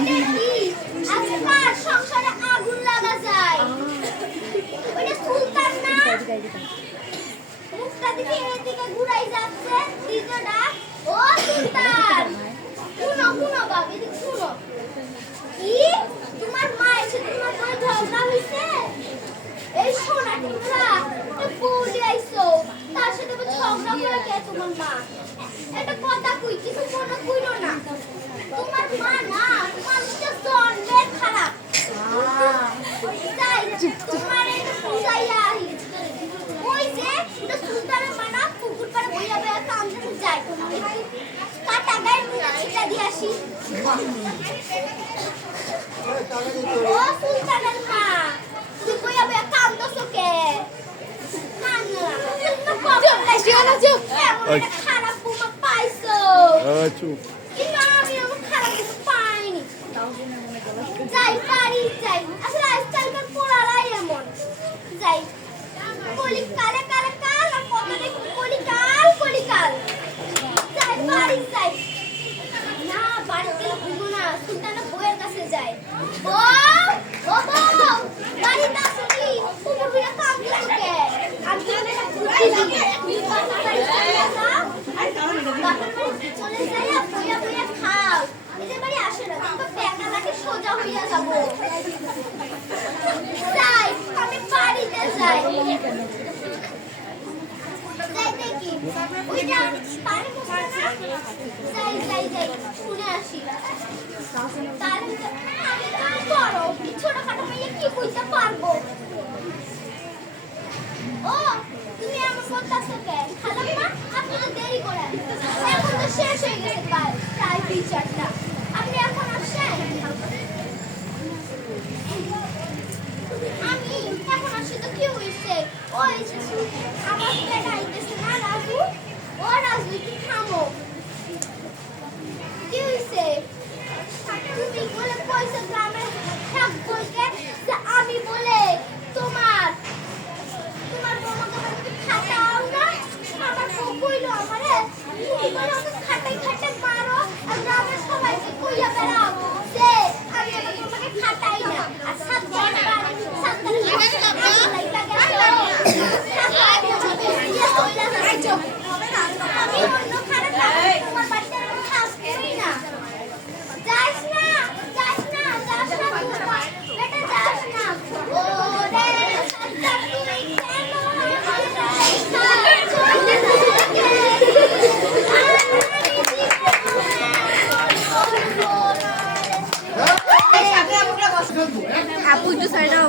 আজকাল সংসারে আগুন লাগা যায়। ওইটা সুলতান না? মুখটা দিকে এদিকে ঘুরাই যাচ্ছে, দিকে ডাক, ও সুলতান। শুনো শুনো বাবা, এদিকে শুনো। কি? তোমার মা এসে তোমার বই ঝগড়া হইছে? এই সোনা টুকরা, বলি আইছো, তার সাথে ঝগড়া করে কে তোমার মা? এটা কথা কই, কিছু মনে কইরো না। তোমার মা না, তোমার মুখটা জন্মের খারাপ। তাই তোমার এটা বুঝাইয়া আহি। ওই যে ওটা সুলতানের মা না, পুকুর পাড়ে বইয়া বইয়া কামড়ে যায়। কাটা গায়ে মুখটা ছিটা দিয়ে আসি। ও সুলতানের মা, তুই বইয়া বইয়া কামড়ছো কে? খারাপ বোমা পাইছো? কিন্তু আমি আমার খারাপ কিছু পাইনি। যাই পারি যাই, আসলে আজকালকার পোড়ারাই এমন। যাই কলি কালে কালে কাল আর কত দেখুন কলি কাল। যাই পারি যাই না, বাড়িতে ঘুমো না, সুলতানের বউয়ের কাছে যাই। বউ ও বউ, বাড়িতে আসো কি? কুকুর বিড়া কাম দিছো কে? আমি চলে যাই, বইয়া বইয়া খাও। এদের বাড়ি আসে না, কিন্তু পেকা লাগে সোজা হইয়া যাবো। যাই আমি বাড়িতে যাই। যাই দেখি ওইটা পানি বসে না। যাই যাই যাই শুনে আসি। তাহলে আমি তো বড় ছোটখাটো মেয়ে কি কইতে পারবো? ও তুমি আমার বলতাছো কে? খালাম না, আপনি তো দেরি করে এখন তো শেষ হয়ে গেছে প্রায় 2-4টা। আপনি এখন আসছেন? আমি এখন আসছি তো কি হয়েছে? ওই আমার পেটা আইতেছে না রাজু, ও রাজু কি থামো। কি হয়েছে? তুমি বলে পয়সা গ্রামে সব বলতে যে আমি বলে তোমার বৌমাকে খাটাও না। আমার বউ কইলো আমারে তুমি বলে ওকে খাটাই খাটাই মারো আর গ্রামের সবাইকে কইয়া বেড়াও যে আমি আমার বৌমাকে খাটাই না। আর আমি অন্য খারাপ তোমার বাড়িতে আমি থাকতেই না। যাস না যাস না যাস না বেটা যাস না। ও রে সত্তা তুই কেন আপু একটু সাইড দাও।